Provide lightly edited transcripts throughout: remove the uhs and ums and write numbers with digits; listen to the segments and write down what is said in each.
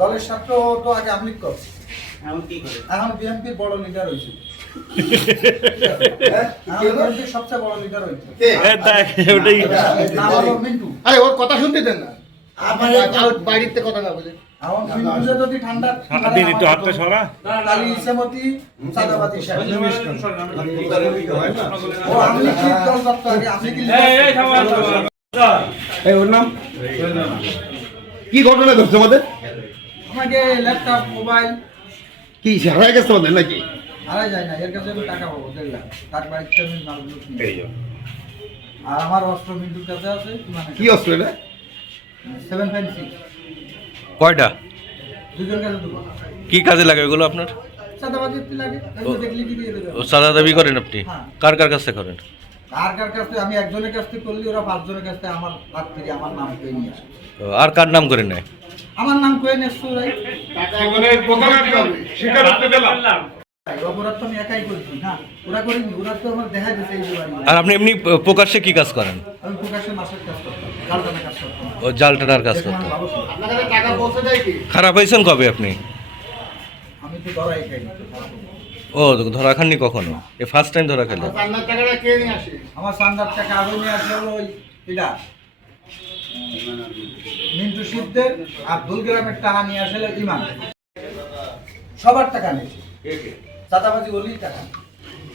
দলের ছাত্র তো আগে আমলিক করছে, এখন বিএনপির বড় লিডার হয়েছে। বিএনপির সবচেয়ে বড় লিডার হয়েছে নাম হলো মিন্টু। আরে ওর কথা শুনতে দেন না, আমার বাড়িতে কথা না বলে। এখন মিন্টু যদি ঠান্ডা দিন একটু হাতটা সরা। কালী ইসলামতি চাঁদাবাজি সাহেব ও আমলিক দল দপ্তর আগে আমলিক ওর নাম কি ঘটনা ঘটছে আমাদের? আমাকে ল্যাপটপ মোবাইল কি হারাই গেছে আমাদের নাকি? হারা যায় না, এর কাছে আমি টাকা পাবো 1.5 লাখ। তার বাড়িতে আমি মালগুলো কিনি। এই যে। আর আমার অস্ত্র মিন্টুর কাছে আছে মানে কি অস্ত্র এটা? 7.6 কয়টা? দুজন কাছে দুটো। কি কাজে লাগে এগুলো আপনার? চাঁদাবাজি লাগে, এগুলো দেখলে কি দিয়ে দেবে? ও সাদা দাবি করেন আপনি? হ্যাঁ। কার কার কাছে করেন? কার কাছ থেকে আমি একজনের কাছ থেকে করলি, ওরা 5 জনের কাছ থেকে আমার হাত থেকে আমার নাম কয়ে নিয়ে আসে। ও, আর কার নাম করে নেয়? আমার নাম কয়ে নিয়ে আসছে ওরাই। অপরাধ তো আমি একাই করছি না, ওরা করিনি। ওরা তো আমার দেখা দিচ্ছে এই যে বাড়ি। আর আপনি এমনি প্রকাশ্যে কি কাজ করেন? আমি প্রকাশ্যে মাসের কাজ করতাম, কালটানা কাজ করতাম। ও জাল টানার কাজ দেখলাম করতেন। ভালো ছিল। আপনার কাছে টাকা পৌঁছে যায় কি? খারাপ হয়েছেন কবে আপনি? আমি তো ধরাই খাইনি। ও ধরা খাননি কখনো? এ ফার্স্ট টাইম ধরা খেলেন? আপনার টাকাটা কে নিয়ে আসে? আমার সান্দার টাকা আগে নিয়ে আসলে হলো ওই এটা মিন্টু সিদ্ধের, আব্দুল গ্রামের টাকা নিয়ে আসলে ইমান। সবার টাকা নিয়েছে, চাঁদাবাজি বললেই টাকা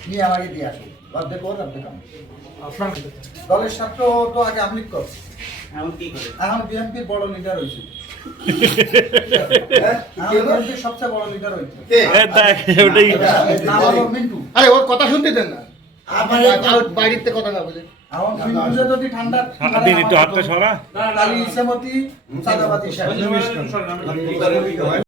নিয়ে আমাকে দিয়ে আসে। অর্ধেক ওর অর্ধেক আমি। দলের ছাত্র তো আগে আমলিক করছে, এখন বিএনপির বড় লিডার হয়েছে। বিএনপির সবচেয়ে বড় লিডার হয়েছে নাম হলো মিন্টু। আরে ওর কথা শুনতে দেন না, আমার বাড়িতে কথা না বলে। এখন মিন্টু যদি ঠান্ডা দিন একটু হাতটা সরা। কালী ইসলামতি চাঁদাবাজি সাহেব